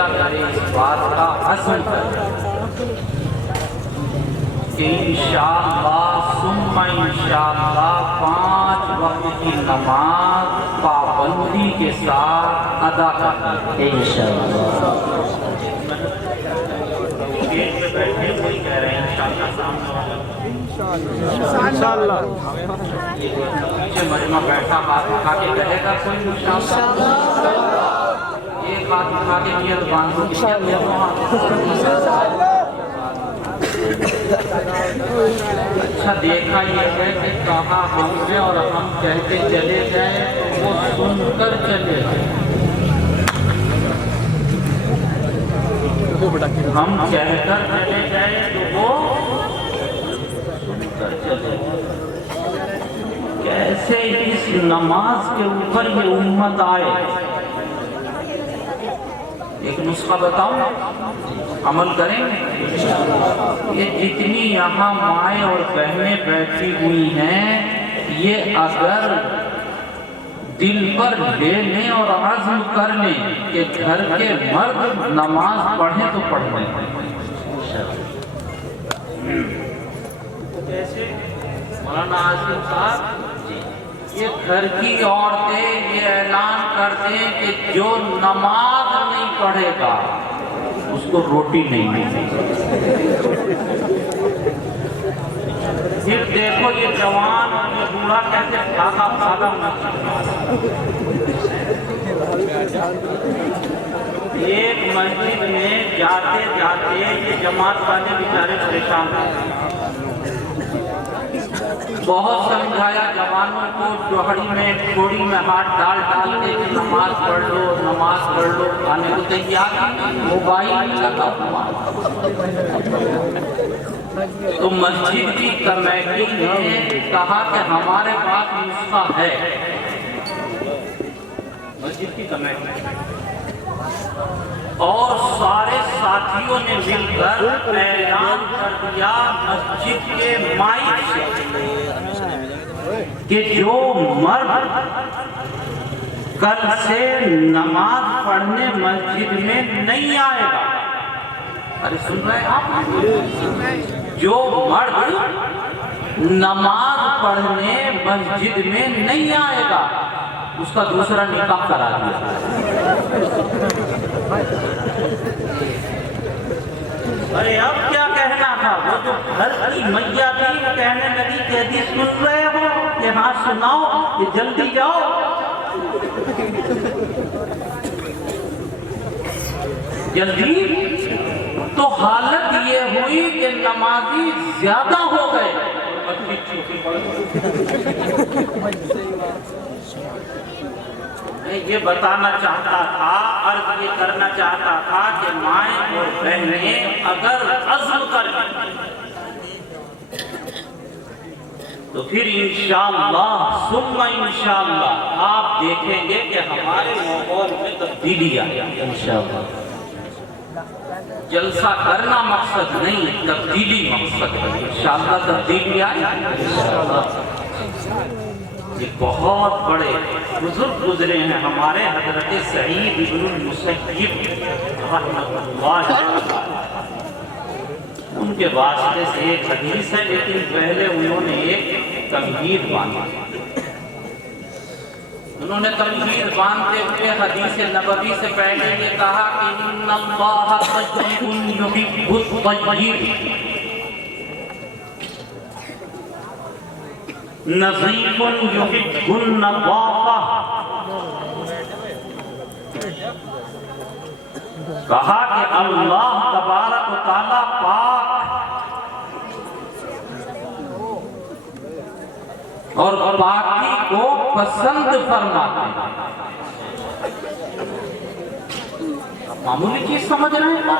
کیا کرے اس بات کا عزم کرے کہ انشاءاللہ ثم انشاءاللہ 5 وقت کی نماز پابندی کے ساتھ ادا کرنا انشاءاللہ گیٹ پہ بیٹھے وہی کہہ رہے ہیں انشاءاللہ پیچھے مجمع بیٹھا ہاتھ اٹھا کے کہے گا کوئی انشاءاللہ ایک ہاتھ اٹھا کے نیت باندھو اچھا دیکھا یہ ہے کہ کہا ہم نے اور ہم کہتے چلے جائیں تو وہ سن کر چلے جائیں ہم کہہ کر چلے جائیں تو وہ سن کر چلے جائیں کیسے اس نماز کے اوپر یہ امت آئے ایک نسخہ بتاؤں عمل کریں یہ جتنی یہاں مائیں اور بہنیں بیٹھی ہوئی ہیں یہ اگر دل پر لے لیں اور عزم کر لیں کہ گھر کے مرد نماز پڑھیں تو پڑھ لیں کیسے مولانا عاصم صاحب یہ گھر کی عورتیں یہ اعلان کر دیں کہ جو نماز نہیں پڑھے گا اس کو روٹی نہیں ملے پھر دیکھو یہ جوان اور یہ بوڑھا کیسے بھاگا بھاگا ایک مسجد میں جاتے جاتے یہ جماعت والے بیچارے پریشان ہیں بہت سمجھایا جوانوں کو جوہری میں کوڑی میں ہاتھ ڈال ڈال کے نماز پڑھ لو آنے کو تیار موبائل لگا ہوا تو مسجد کی کمیٹی نے کہا کہ ہمارے پاس نسخہ ہے مسجد کی کمیٹی اور سارے ساتھیوں نے مل کر اعلان کر دیا مسجد کے مائک سے کہ جو مرد کل سے نماز پڑھنے مسجد میں نہیں آئے گا ارے سن رہے ہیں آپ جو مرد نماز پڑھنے مسجد میں نہیں آئے گا اس کا دوسرا نکاح کرا دیا ارے اب کیا کہنا تھا وہ جو گھر کی میاں تھی وہ کہنے لگی کہ حدیث سن رہے ہو کہ ہاں سناؤ کہ جلدی جاؤ جلدی تو حالت یہ ہوئی کہ نمازی زیادہ ہو گئے یہ بتانا چاہتا تھا عرض یہ کرنا چاہتا تھا کہ مائیں اور بہنیں اگر عزم کر لیں تو پھر انشاءاللہ ثم انشاءاللہ آپ دیکھیں گے کہ ہمارے ماحول میں تبدیلی آئے انشاءاللہ جلسہ کرنا مقصد نہیں تبدیلی مقصد ہے انشاءاللہ تبدیلی آئے یہ بہت بڑے بزرگ گزرے ہیں ہمارے حضرت سعید بن المسیب رحمۃ اللہ ان کے واسطے سے ایک حدیث ہے لیکن پہلے انہوں نے ایک تمہید باندھی انہوں نے تمہید باندھتے ہوئے حدیث نبوی سے پہلے یہ کہا کہ ان اللہ طیب یحب الطیب نظیف یحب النظافہ کہا کہ اللہ تبارک و تعالی پاک اور پاکی کو پسند فرماتے ہیں معمولی چیز سمجھ رہے ہیں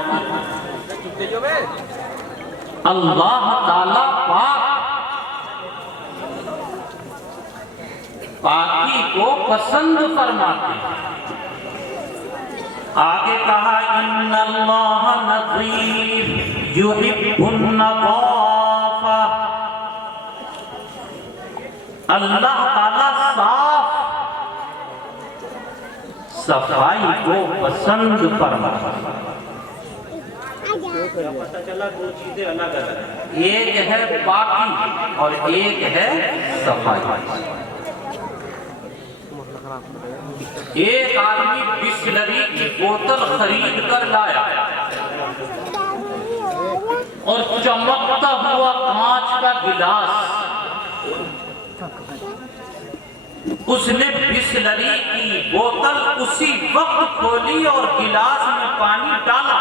اللہ تعالی پاک پاکی کو پسند فرماتے ہیں آگے کہا ان اللہ نظیف یحب النظافہ اللہ تعالی صفائی کو پسند فرماتا ہے۔ پتہ چلا دو چیزیں الگ الگ ہیں، ایک ہے پاکی اور ایک ہے صفائی۔ ایک آدمی بسلری کی بوتل خرید کر لایا اور چمکتا ہوا کانچ کا گلاس، اس نے بسلری کی بوتل اسی وقت کھولی اور گلاس میں پانی ڈالا۔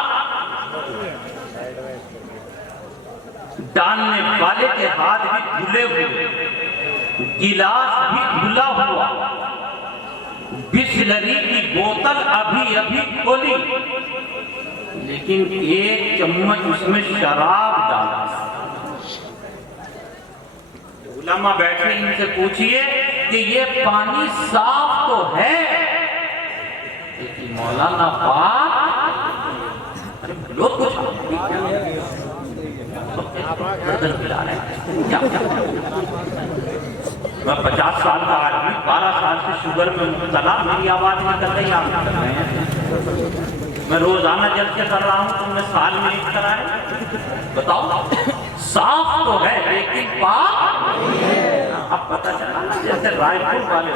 ڈالنے والے کے ہاتھ بھی دھلے ہوئے، گلاس بھی دھلا ہوا، بسلری کی بوتل ابھی ابھی کھولی، لیکن ایک چمچ اس میں شراب ڈالا۔ علماء بیٹھے ان سے پوچھئے کہ یہ پانی صاف تو ہے، لیکن مولانا پاک لوگ کچھ گردن ملا رہے ہیں۔ میں 50 سال کا آدمی، 12 سال سے شوگر میں مبتلا، میری آواز نکل رہی، آپ کر رہے ہیں۔ میں روزانہ جلسے کر رہا ہوں، تم نے سال میں ایک کرائے۔ بتاؤ، صاف تو ہے لیکن پاک، اب پتہ چلا جیسے رائے پور والے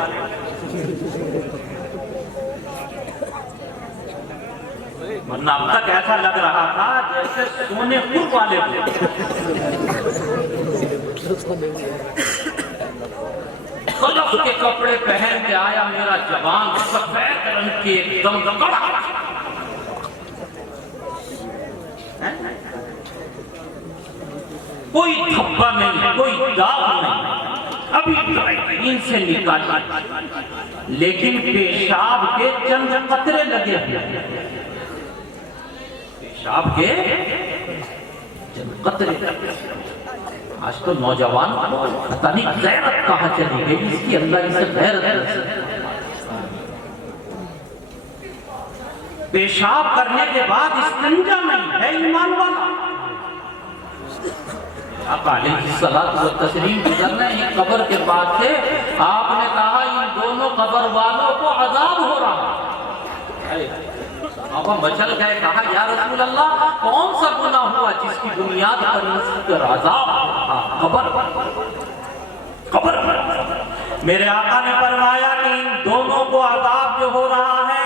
ورنہ اب تک ایسا لگ رہا تھا جیسے سونے پور والے خلف کے کپڑے پہن کے آیا میرا جوان، سفید رنگ کے ایک دم کڑا، کوئی دھبا نہیں، کوئی داغ نہیں، ابھی ڈرائیکلین سے نکالا، لیکن پیشاب کے چند قطرے لگے ہوئے، پیشاب کے چند قطرے۔ آج تو نوجوان پتہ نہیں غیرت کہاں چلی گئی، اس کی اللہ اسے غیرت ہے۔ پیشاب کرنے کے بعد استنجا نہیں ہے، ایمان والا۔ آپ علیہ الصلوۃ والتسلیم گزرنے ایک قبر کے پاس سے، آپ نے کہا ان دونوں قبر والوں کو عذاب ہو رہا ہے۔ آپ مچل گئے، کہا یا رسول اللہ کون سا گناہ ہوا جس کی بنیاد پر اس پر عذاب؟ قبر پر۔ میرے آقا نے فرمایا کہ ان دونوں کو عذاب جو ہو رہا ہے،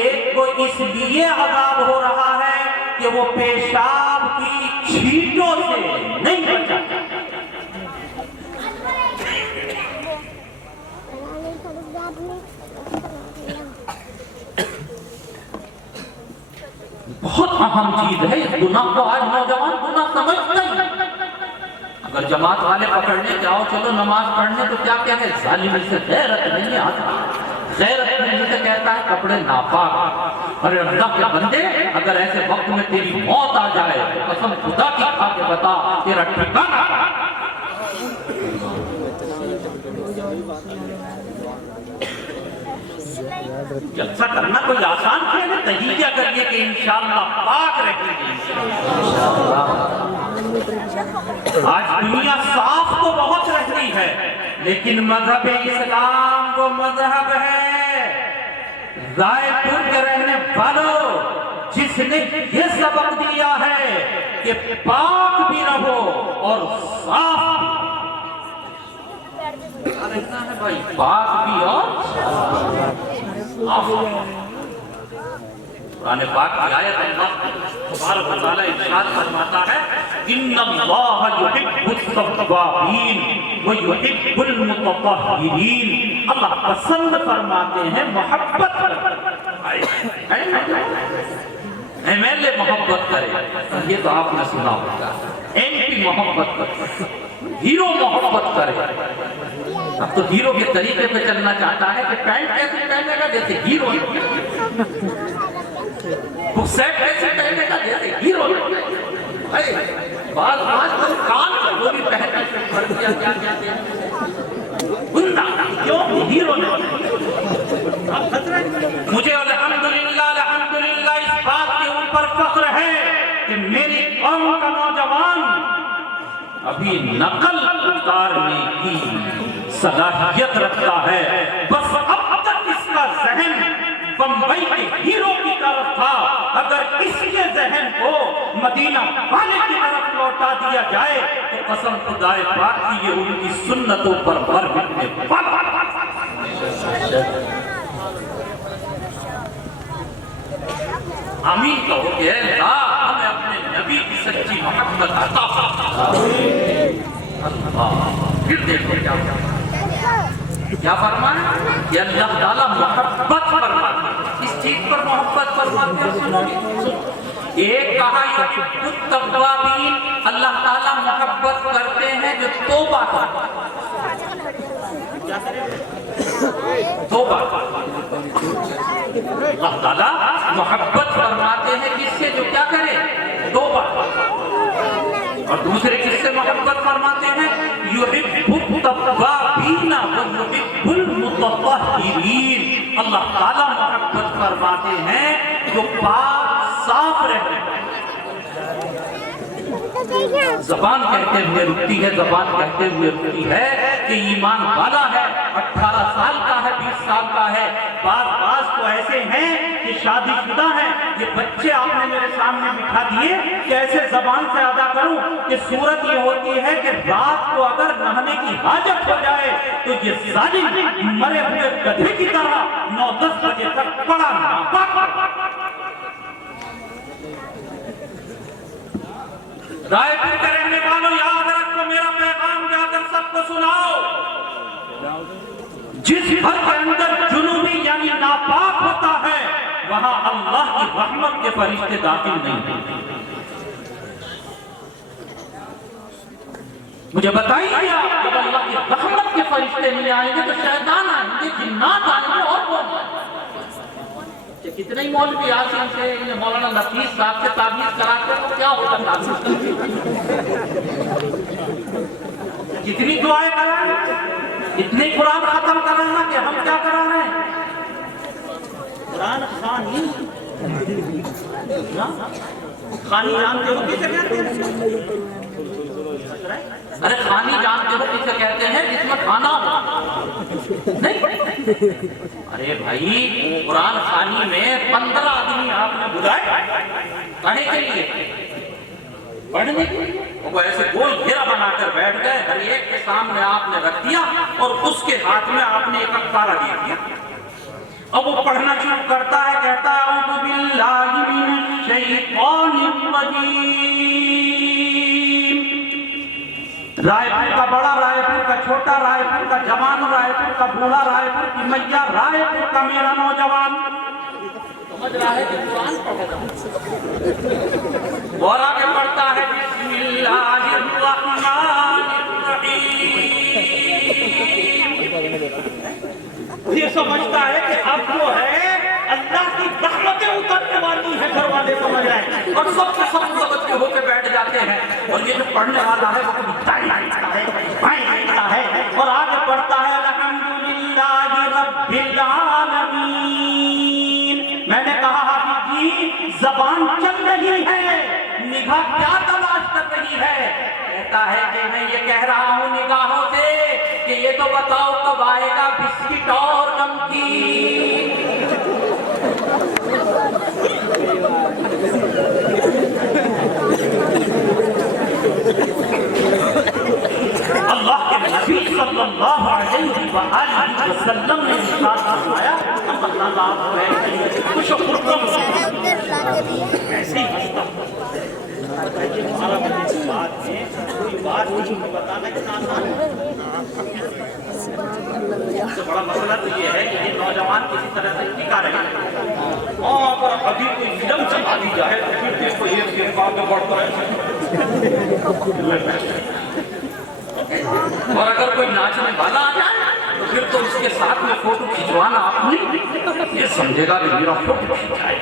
ایک کو اس لیے عذاب ہو رہا ہے کہ وہ پیشاب کی چھینٹوں سے نہیں بچا۔ بہت اہم چیز ہے، اس گناہ کو آج نوجوان گناہ سمجھتا ہی۔ اگر جماعت والے پکڑنے جاؤ چلو نماز پڑھنے تو کیا ہے، ظالمی سے غیرت نہیں آتا۔ غیرت نہیں سے کہتا ہے کپڑے ناپاک۔ ارے اللہ کے بندے، اگر ایسے وقت میں تیری موت آ جائے تو قسم خدا کی کھا کے بتا تیرا ٹھکانہ۔ جلسہ کرنا کوئی آسان کھیل ہے، تہیہ کریے کہ انشاءاللہ پاک رہیں گے۔ آج دنیا صاف تو بہت رہتی ہے، لیکن مذہب اسلام وہ مذہب ہے رائے پور کے رہنے والوں جس نے یہ سبق دیا ہے کہ پاک بھی رہو اور صاف رہنا ہے بھائی، پاک بھی اور صاف۔ قرآن پاک کی آیت اللہ تبارک و تعالی ارشاد فرماتا ہے ان اللہ یحب التوابین ویحب المتطہرین۔ اللہ پسند فرماتے ہیں، محبت ایم ایل اے محبت کرے، یہ تو آپ نے سنا ہوگا، ایم پی محبت کرے، ہیرو محبت کرے۔ اب تو ہیرو کے طریقے پہ چلنا چاہتا ہے کہ پینٹ کیسے پہنے گا جیسے ہیرو، سیٹ کیسے پہنے گا جیسے ہیرو۔ بعض تو کان وہ بھی پہننے سے پڑ دیا کیا بندہ کیوں ہیرو نے۔ مجھے الحمدللہ اس بات کے اوپر فخر ہے کہ میری قوم کا نوجوان ابھی نقل اتارنے کی صلاحیت رکھتا ہے، بس اب تک اس کا ذہن بم طرف تھا، اگر اس کے ذہن کو مدینہ والے کی طرف لوٹا دیا جائے تو قسم خدائے پاک کی یہ ان کی سنتوں پر مر مٹنے والا۔ آمین کہو کہ اے اللہ ہمیں اپنے نبی کی سچی محبت عطا فرما۔ پھر دیکھو کیا فرمایا کہ اللہ تعالیٰ محبت فرماتے ہیں، اس چیز پر محبت فرماتے ہیں۔ سنو گے ایک کہا یحب التوابین، اللہ تعالیٰ محبت کرتے ہیں جو توبہ کرتے ہیں، توبہ اللہ تعالیٰ محبت فرماتے ہیں جس سے جو کیا کرے توبہ۔ اور دوسرے کس سے محبت فرماتے ہیں؟ یحب التوابین ویحب المتطہرین، اللہ تعالیٰ محبت فرماتے ہیں جو پاک صاف رہتے ہیں۔ زبان کہتے ہوئے رکتی ہے، زبان کہتے ہوئے رکتی ہے کہ ایمان والا ہے، 18 سال کا ہے، 20 سال کا ہے، بعض تو ایسے ہیں کہ شادی شدہ ہیں۔ یہ بچے آپ نے میرے سامنے بٹھا دیے کہ ایسے زبان سے ادا کروں کہ صورت یہ ہوتی ہے کہ رات کو اگر نہانے کی حاجت ہو جائے تو یہ ظالم مرے ہوئے گدھے کی طرح 9-10 بجے تک پڑا ناپاک۔ رائے پور کے رہنے والوں یاد رکھو، میرا پیغام جا کر سب کو سناؤ، جس گھر کے اندر جنوبی یعنی ناپاک ہوتا ہے وہاں اللہ کی رحمت کے فرشتے داخل نہیں ہوتے۔ مجھے بتائیے آپ جب اللہ کی رحمت کے فرشتے نہیں آئیں گے تو شیطان آئیں گے، جنات آئیں گے، اور کون آئیں گے؟ کتنے ہی مولوی آسان سے مولانا نفیس صاحب سے تعبیر کراتے تو کیا ہوتا تعبیر؟ کتنی دعائیں کر رہے ہیں، اتنی قرآن ختم کر رہے ہیں کہ ہم کیا کر رہے ہیں؟ قرآن خانی جانتے ہو کسے کہتے ہیں؟ ارے خانی جانتے ہو کسے کہتے ہیں؟ جس میں کھانا ہو نہیں؟ ارے بھائی قرآن خانی میں 15 آدمی آپ نے بلائے کہنے کے لیے، پڑھنے کے لیے، وہ ایسے گول گھیرا بنا کر بیٹھ گئے، ہر ایک کے سامنے آپ نے رکھ دیا اور اس کے ہاتھ میں آپ نے ایک اخبار دے دیا۔ اب وہ پڑھنا شروع کرتا ہے، کہتا ہے اعوذ باللہ من الشیطان الرجیم۔ رائے پور کا بڑا، رائے پور کا چھوٹا، رائے پور کا جوان، رائے پور کا بوڑھا، رائے پور کی میاں، رائے پور کا میرا نوجوان سمجھ رہا ہے کہ قرآن پڑھ رہا ہے اور آگے پڑھتا ہے بسم اللہ الرحمن الرحیم۔ یہ سمجھتا ہے کہ اب جو ہے اللہ کی رحمتیں اترنے والی ہیں، گھر والے سمجھ رہے ہیں اور سب کے سب متوجہ ہو کے بیٹھ جاتے ہیں، اور یہ جو پڑھنے والا ہے وہ کبھی دائیں لگتا ہے، بائیں لگتا ہے، اور آگے پڑھتا ہے الحمدللہ رب العالمین۔ میں نے کہا حافظ جی زبان چل رہی ہے، نگاہ کیا تلاش کر رہی ہے؟ کہتا ہے کہ میں یہ کہہ رہا ہوں نگاہوں سے کہ یہ تو بتاؤ کب آئے گا بسکٹ اور نمکین۔ اللہ کے نبی صلی اللہ علیہ وآلہ وسلم نے ارشاد فرمایا خوش و خرم ایسی بات بتانا کتنا آسان ہے۔ بڑا مسئلہ تو یہ ہے کہ یہ نوجوان کسی طرح سے ٹکا رہے ہیں، اور ابھی کوئی فلم چلا دی جائے تو پھر دیکھو یہ پھر آگے بڑھتا ہے، اور اگر کوئی ناچنے والا آ جائے تو پھر تو اس کے ساتھ میں فوٹو کھینچوانا آپ نہیں، یہ سمجھے گا کہ میرا فوٹو کھینچائے۔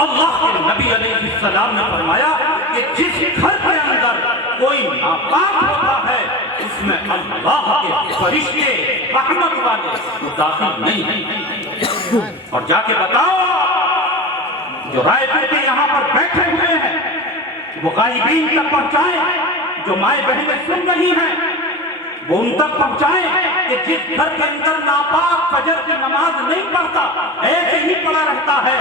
اللہ کے نبی علیہ السلام نے فرمایا کہ جس گھر کے اندر کوئی ناپاک ہوتا ہے اس میں اللہ کے فرشتے رحمت والے داخل نہیں ہیں۔ اور جا کے بتاؤ جو رائے پور کے یہاں پر بیٹھے ہوئے ہیں وہ غائبین تک پہنچائیں، جو مائیں بہنیں سن رہی ہیں وہ ان تک پہنچائیں کہ جس گھر کے اندر ناپاک فجر کی نماز نہیں پڑھتا، ایسے ہی پڑا رہتا ہے،